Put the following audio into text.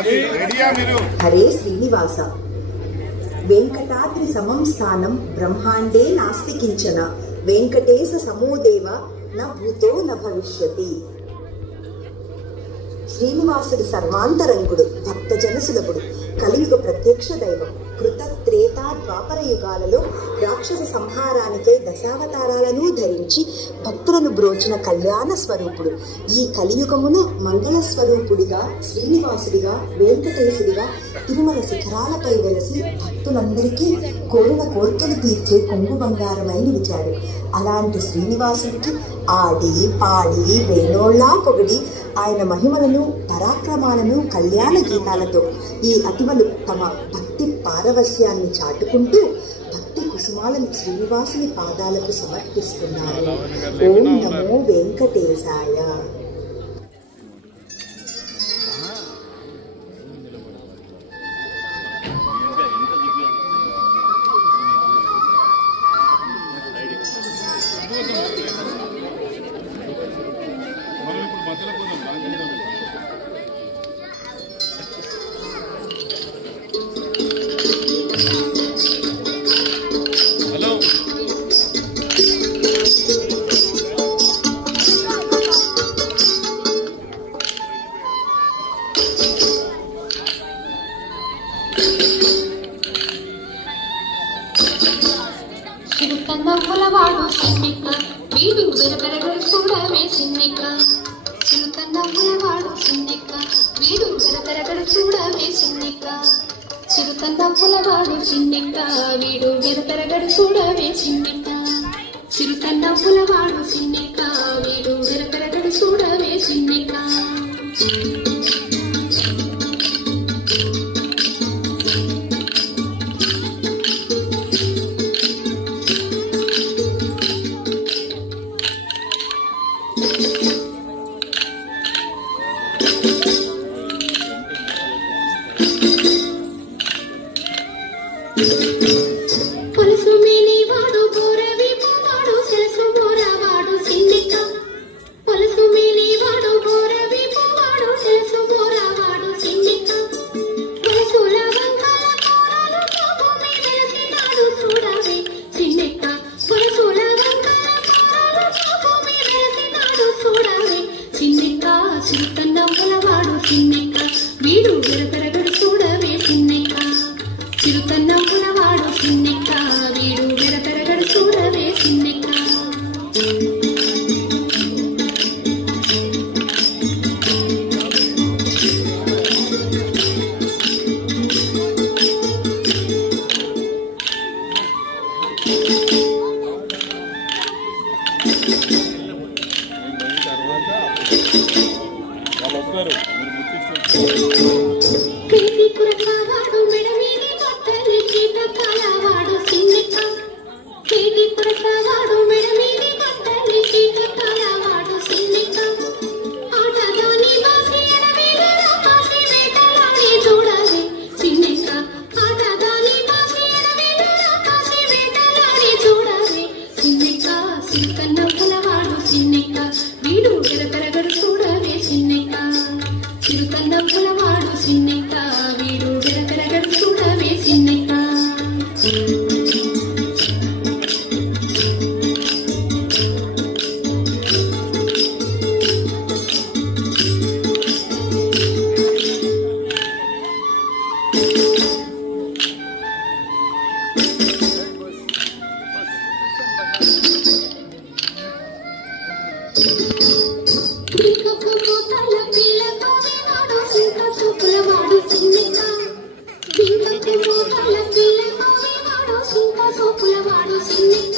హరే శ్రీనివాస వెంకటాద్రి సమం స్థానం బ్రహ్మాండే నాస్తి కించన వెంకటేశ సమోదేవ న భూతో న భవిష్యతి. శ్రీనివాసుడు సర్వాంతరంగుడు, భక్తజన సులభుడు, కలియుగ ప్రత్యక్ష దైవం. కృత త్రేత ద్వాపర యుగాలలో రాక్షస సంహారానికై దశావతారాలను ధరించి భక్తులను బ్రోచిన కళ్యాణ స్వరూపుడు. ఈ కలియుగమున మంగళ స్వరూపుడిగా, శ్రీనివాసుడిగా, వెంకటేశుడిగా తిరుమల శిఖరాలపై వెలసి భక్తులందరికీ కోరిన కోర్కెలు తీర్చే కొంగు బంగారమై నిలిచాడు. అలాంటి శ్రీనివాసుడికి ఆడి పాడి వేణోళ్ళా పొగిడి ఆయన మహిమలను పరాక్రమాలను కళ్యాణ గీతాలతో ఈ అతివలు తమ భక్తి పారవస్యాన్ని చాటుకుంటూ భక్తి కుసుమాలను శ్రీనివాసుని పాదాలకు సమర్పిస్తున్నారు. ఓం నమో వెంకటేశాయ. చిరుతన్నవ్వులవాడు సిన్నిక వీడు వెరపెరగడు చూడవే సిన్నిక. చిరుతన్నవ్వులవాడు సిన్నిక వీడు వెరపెరగడు చూడవే సిన్నిక. చిరుతన్నవ్వులవాడు సిన్నిక వీడు వెరపెరగడు చూడవే సిన్నిక. చిరుతన్నవ్వులవాడు సిన్నిక వీడు వెరపెరగడు చూడవే సిన్నిక. పొలుసు మేనివాడు గోరవీపువాడు సెలసు మోరవాడు సిన్నిక. పొలుసు మేనివాడు గోరవీపువాడు సెలసు మోరవాడు సిన్నిక. పొలుసుల వంకల కోరలతో భూమి వెలసినాడు చూడవే సిన్నిక. పొలుసుల వంకల కోరలతో భూమి వెలసినాడు చూడవే సిన్నిక. చిరుతన్నవ్వులవాడు సిన్నిక వీడు వెరపెరగడు చూడవే సిన్నిక. చిరుతన్నవ్వులవాడు సిన్నిక వీడు వెరపెరగడు చూడవే సిన్నిక. ప్రీతి కురకవాడు మెడమీది కొట్టలి చీకకాలవాడు సిన్నిక. ప్రీతి కురకవాడు మెడమీది కొట్టలి చీకకాలవాడు సిన్నిక. ఆటలోని బాసి ఎడవేల రాకాసి వేటలాడి చూడవే సిన్నిక. ఆటలోని బాసి ఎడవేల రాకాసి వేటలాడి చూడవే సిన్నిక. చిరుతన్నవ్వులవాడు సిన్నిక వీడు వెరపెరగడు చూడవే సిన్నిక. చిరుతన్నవ్వులవాడు సిన్నిక వీడు వెరపెరగడు చూడవే సిన్నిక. పికపు కోతల పిల్లతో వాడు సింక సూపులవాడు సిన్నిక. పికపు కోతల పిల్లతో వాడు సింక సూపులవాడు సిన్నిక.